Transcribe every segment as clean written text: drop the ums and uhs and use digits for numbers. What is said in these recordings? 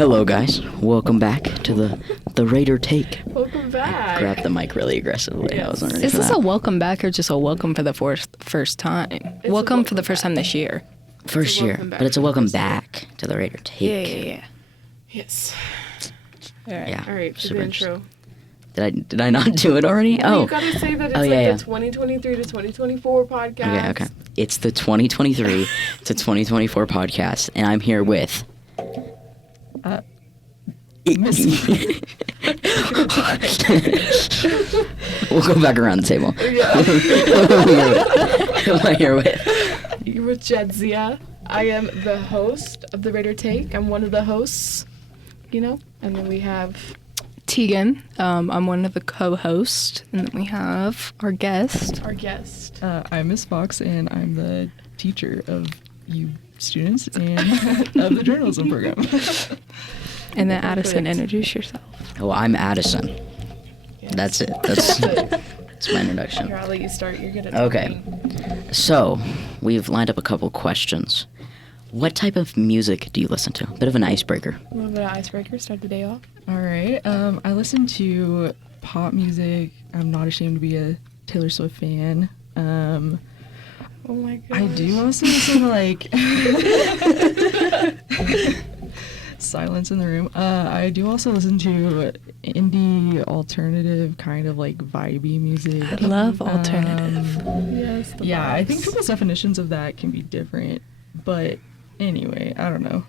Hello, guys. Welcome back to the Raider Take. Welcome back. Grabbed the mic really aggressively. Yes. I wasn't ready Is for this that. a welcome back or just a welcome for the first time? a Welcome for the welcome first time this year. First a year, welcome back but it's a for the welcome first year. back to the Raider Take. Yeah. Yes. All right. Yeah. All right, for super the interesting. intro. Did I not do it already? You gotta say that it's yeah. the 2023 to 2024 podcast. Okay. It's the 2023 to 2024 podcast, and I'm here with. We'll go back around the table. Who am I here with? You're with Jadzia. I am the host of the Raider Take. I'm one of the hosts, and then we have Teagan. I'm one of the co-hosts, and then we have our guest. I'm Miss Fox, and I'm the teacher of you students and of the journalism program. And then Addison, Perfect. introduce yourself. Oh, I'm Addison. Yes. That's it. That's my introduction. Here, I'll let you start. You're good at Okay. talking. So, we've lined up a couple questions. What type of music do you listen to? Bit of an icebreaker. A little bit of icebreaker. Start the day off. All right. I listen to pop music. I'm not ashamed to be a Taylor Swift fan. Oh my god. I do also listen to like silence in the room. I do also listen to indie alternative kind of like vibey music. I love alternative. Yes. The Yeah, I think vibes. people's definitions of that can be different, but anyway, I don't know.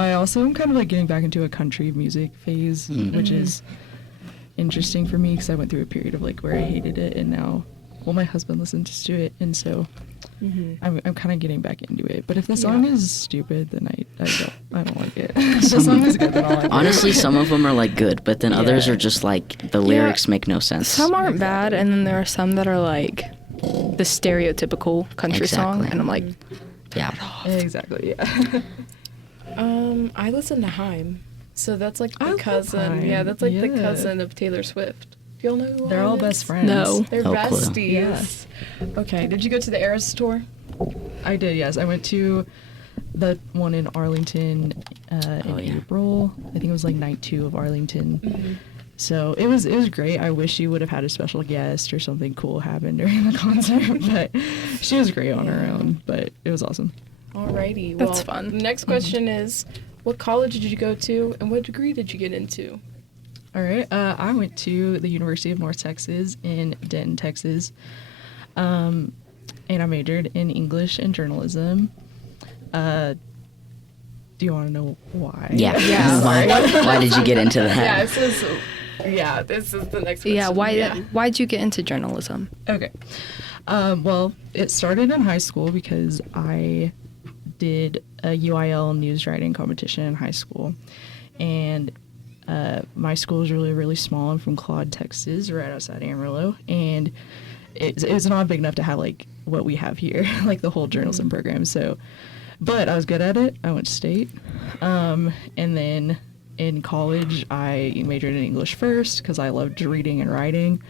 I also am kind of like getting back into a country music phase, which is interesting for me because I went through a period of like where I hated it, and now, well, my husband listens to it, and so I'm kind of getting back into it. But if the song is stupid, then I don't like it. If the song is good, then I'll like it. Honestly, some of them are like good, but then others Yeah. are just like the lyrics make no sense. Some aren't bad, and then there are some that are like the stereotypical country song, Exactly. and I'm like, Yeah. Exactly, yeah. I listen to Haim. So that's like I the love cousin. Haim. Yeah, that's like the Yeah. cousin of Taylor Swift. Do y'all know who They're Haim all is? best friends. No. They're No clue. besties. Okay, did you go to the Eras tour? I did, yes. I went to the one in Arlington in yeah. April. I think it was like night 2 of Arlington. So it was great. I wish she would have had a special guest or something cool happen during the concert, but she was great on her own. But it was awesome. Alrighty. That's well, fun. The next question is, what college did you go to, and what degree did you get into? All right. I went to the University of North Texas in Denton, Texas, and I majored in English and journalism. Do you want to know why? Yeah. Yeah. Why did you get into that? This is the next question. yeah, why'd you get into journalism? Okay. Well, it started in high school because I did a UIL news writing competition in high school. And my school is really, really small. I'm from Claude, Texas, right outside Amarillo. And it's not big enough to have, like, what we have here, like the whole journalism program. So, but I was good at it. I went to state. And then in college, I majored in English first because I loved reading and writing.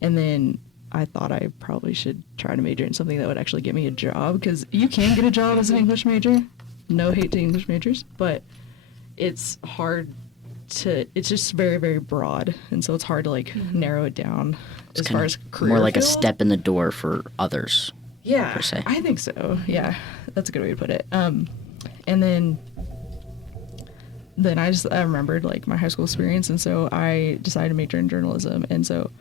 And then I thought I probably should try to major in something that would actually get me a job, because you can get a job as an English major. No hate to English majors, but it's hard to, it's just very, very broad. And so it's hard to like narrow it down as far as career More like a field. step in the door for others. Yeah, per se. I think so. Yeah, that's a good way to put it. And then I remembered like my high school experience, and so I decided to major in journalism, and so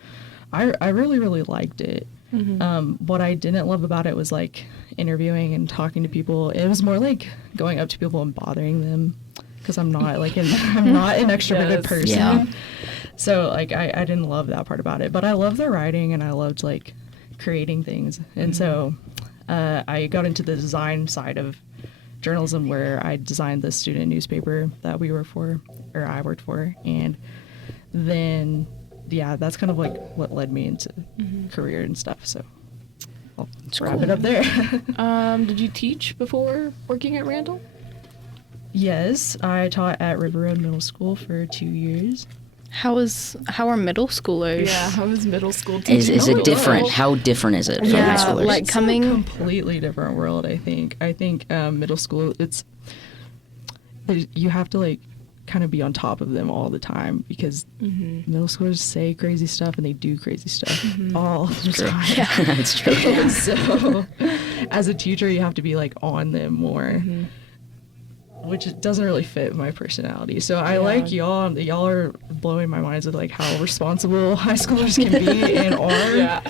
I really, really liked it. What I didn't love about it was like interviewing and talking to people. It was more like going up to people and bothering them, because I'm not like I'm not an extroverted Yes. person. Yeah. So like I didn't love that part about it, but I loved the writing and I loved like creating things, and so I got into the design side of journalism, where I designed the student newspaper that we worked for, or I worked for, and then yeah, that's kind of like what led me into career and stuff. So I'll wrap cool. it up there. Did you teach before working at Randall? Yes, I taught at River Road Middle School for 2 years. How are middle schoolers? Yeah, how was middle school teaching? Is it different? How different is it from high Yeah, schoolers? like It's coming- a completely different world. I think middle school, you have to like kind of be on top of them all the time because middle schoolers say crazy stuff and they do crazy stuff all the time. Yeah, that's true. So as a teacher, you have to be like on them more, which doesn't really fit my personality. So I like y'all. Y'all are blowing my minds with like how responsible high schoolers can be and are. Yeah.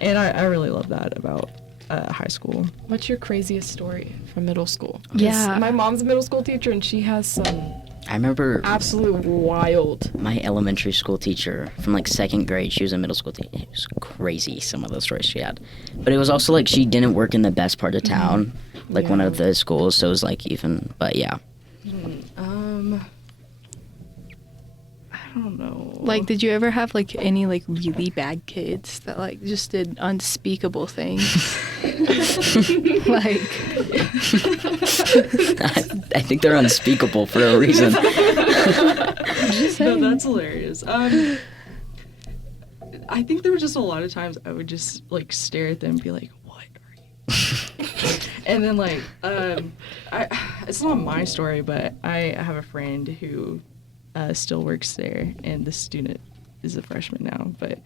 And I really love that about high school. What's your craziest story from middle school? 'Cause Yeah. my mom's a middle school teacher, and she has some I remember absolute wild. my elementary school teacher from like second grade. She was a middle school teacher. It was crazy, some of those stories she had. But it was also like she didn't work in the best part of town, like one of the schools. So it was like even, but yeah. I don't know. Like, did you ever have like any like really bad kids that like just did unspeakable things? Like, I think they're unspeakable for a reason. No, that's hilarious. I think there were just a lot of times I would just like stare at them and be like, "What are you?" And then like, it's not my story, but I have a friend who still works there, and the student is a freshman now. But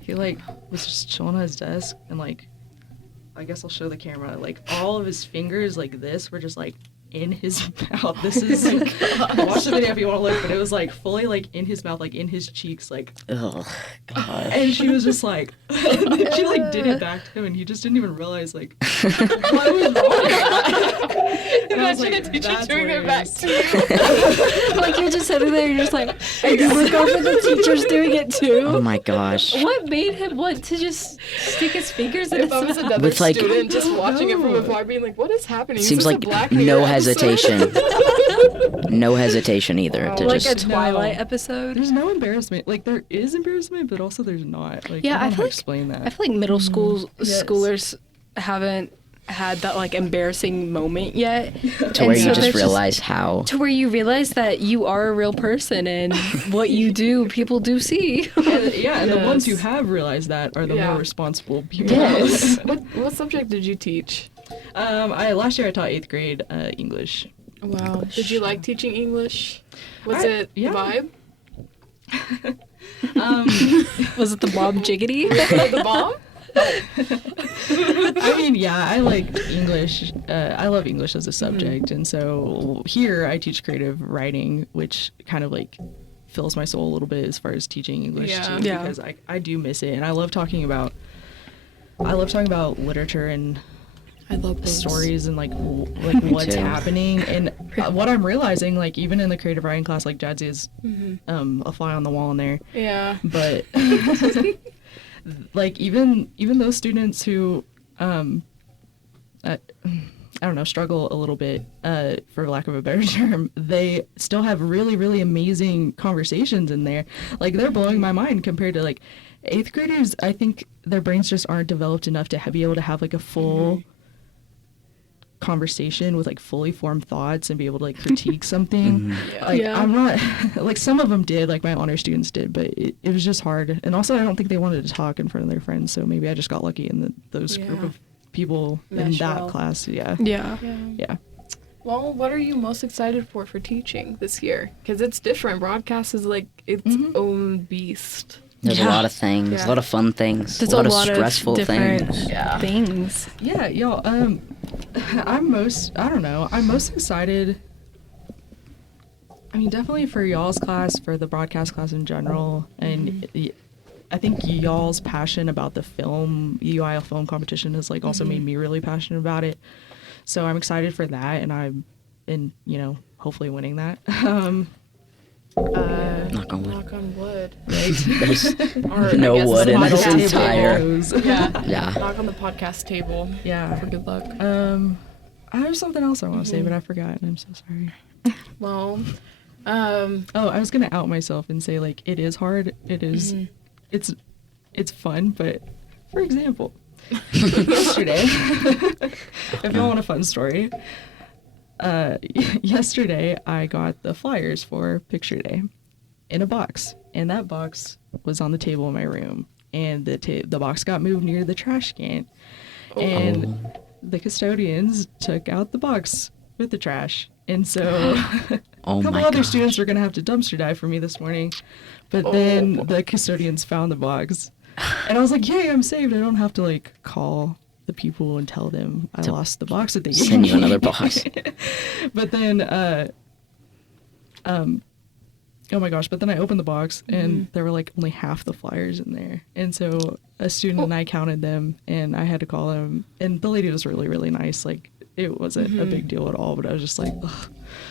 he like was just chilling on his desk, and like, I guess I'll show the camera. Like all of his fingers like this were just like in his mouth. This is like, watch the video if you want to look, but it was like fully like in his mouth, like in his cheeks, like. Oh, God. And she was just like, she like did it back to him, and he just didn't even realize like what was wrong. And I was Imagine like, a teacher "That's doing it back hilarious." to you. like you're just sitting there, you're just like, and you look over, the teacher's doing it too. Oh my gosh. What made him want to just stick his fingers in If his I was mouth? another With, like- student just watching it from afar, being like, "What is happening?" Seems Is this like a Black no Mirror episode? hesitation. No hesitation either to Like a just. Twilight episode. There's no embarrassment. Like there is embarrassment, but also there's not. Like Yeah, I I don't know feel how to like- explain that. I feel like middle Yes. schoolers haven't had that like embarrassing moment yet. To where And you so just there's realize how. to where you realize that you are a real person and what you do, people do see. And, yeah, and the ones who Yes. have realized that are the Yeah. more responsible people. Yes. What subject did you teach? Last year I taught 8th grade English. Wow. Did you like teaching English? Was I- it yeah. vibe? Was it the Bob Jiggity? The bomb? I mean, yeah, I like English. I love English as a subject, and so here I teach creative writing, which kind of like fills my soul a little bit as far as teaching English Yeah. too, Yeah. because I do miss it, and I love talking about literature and I love stories and like what's too. happening, and what I'm realizing, like even in the creative writing class, like Jadzia is a fly on the wall in there. Yeah. But like even those students who I don't know, struggle a little bit, for lack of a better term, they still have really, really amazing conversations in there. Like they're blowing my mind compared to like 8th graders. I think their brains just aren't developed enough to be able to have like a full conversation with like fully formed thoughts and be able to like critique something. Like Yeah. I'm not like some of them did, like my honor students did, but it was just hard. And also I don't think they wanted to talk in front of their friends, so maybe I just got lucky in those group Yeah. of people in Mesh that well. class. Yeah. Yeah. Yeah. Well, what are you most excited for teaching this year? Because it's different. Broadcast is like its own beast. There's a Yeah. lot of things, Yeah. a lot of fun things, There's a lot of stressful different things. Yeah. things. Yeah, yo, I'm most excited. I mean, definitely for y'all's class, for the broadcast class in general, and I think y'all's passion about the UIL film competition has like also made me really passionate about it. So I'm excited for that, and hopefully winning that. Knock on wood. Knock on wood. There's Or, I no guess wood the in this podcast entire. table. Yeah. Yeah. Knock on the podcast table. Yeah. For good luck. I have something else I want to say, but I forgot, and I'm so sorry. Well, Oh, I was gonna out myself and say like it is hard. It is, it's fun. But for example, yesterday, if you want a fun story, yesterday I got the flyers for picture day in a box, and that box was on the table in my room, and the box got moved near the trash can, and the custodians took out the box with the trash, and so Oh a couple my other gosh. students were gonna have to dumpster dive for me this morning, but then the custodians found the box, and I was like, "Yay, I'm saved! I don't have to like call the people and tell them I lost the box that they gave Send you me." another box. But then, oh my gosh! But then I opened the box and there were like only half the flyers in there, and so a student and I counted them, and I had to call them, and the lady was really, really nice. Like it wasn't a big deal at all, but I was just like, ugh.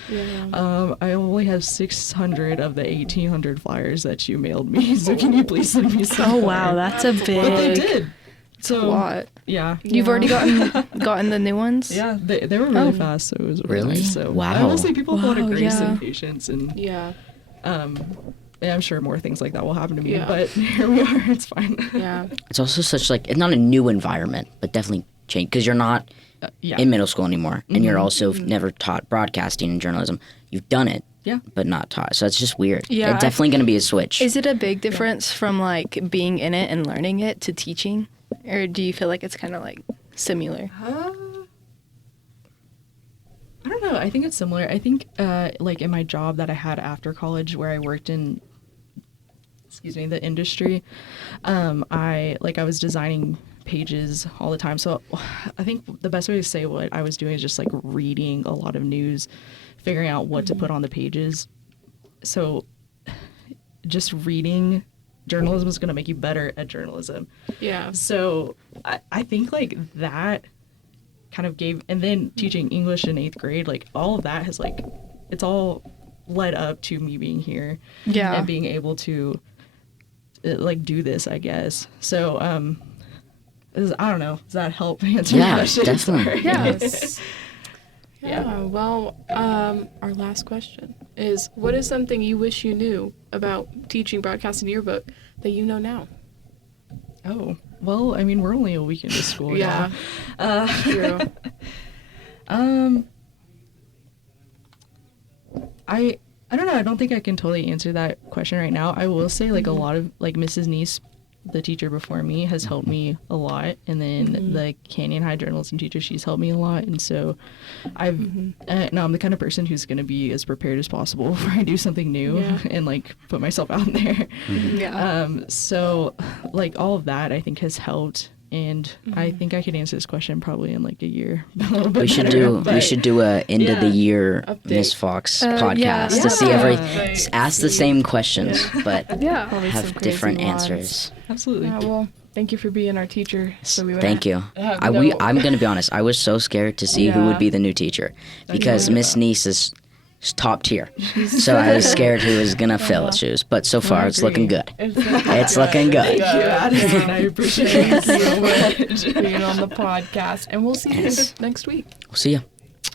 Yeah. I only have 600 of the 1,800 flyers that you mailed me, so can you please send me some? Oh more?" wow, that's a But they big did. So lot. yeah. You've already gotten the new ones? Yeah, they were really Oh. fast, so it was Really? nice. So Wow. I will say people have a lot of Wow, grace yeah. and patience, and Yeah. yeah, I'm sure more things like that will happen to me. Yeah. But here we are. It's fine. Yeah. It's also such like, it's not a new environment, but definitely change, because you're not Yeah. in middle school anymore, and you're also never taught broadcasting and journalism. You've done it, Yeah. but not taught. So it's just weird. Yeah, It's definitely going to be a switch. Is it a big difference from like being in it and learning it to teaching? Or do you feel like it's kind of like similar? I don't know. I think it's similar. I think like in my job that I had after college, where I worked in, the industry, I was designing pages all the time. So I think the best way to say what I was doing is just like reading a lot of news, figuring out what to put on the pages. So just reading journalism is going to make you better at journalism. Yeah. So I think like that kind of gave, and then teaching English in 8th grade, like all of that has like, it's all led up to me being here Yeah. and being able to like do this, I guess. So I don't know, does that help answer your Yeah, question? definitely. Sorry. Yes. Yeah. Yeah. Well, our last question is: what is something you wish you knew about teaching broadcast and yearbook that you know now? Oh, well, I mean, we're only a week into school. Yeah. now. True. I don't know. I don't think I can totally answer that question right now. I will say like a lot of like Mrs. Neese, the teacher before me, has helped me a lot, and then the Canyon High journalism teacher, she's helped me a lot, and so I've no, I'm the kind of person who's going to be as prepared as possible before I do something new Yeah. and like put myself out there. Yeah. So like all of that I think has helped, and I think I could answer this question probably in like a year. A little bit we should better, do we but- should do a end of the yeah. year Update. Miss Fox Yeah. podcast to see Yeah. ask the same questions, but Yeah. Probably some have crazy different ones. answers. Absolutely. Yeah. Well, thank you for being our teacher. So we would Thank you. have I'm no- gonna be honest. I was so scared to see who Yeah. would be the new teacher because Yeah. Miss Neese is top tier. So I was scared who was gonna fill his shoes. But so far it's looking good. It's looking good. Thank you, Addison. I appreciate it so much. being on the podcast, and we'll see you next week. We'll see ya.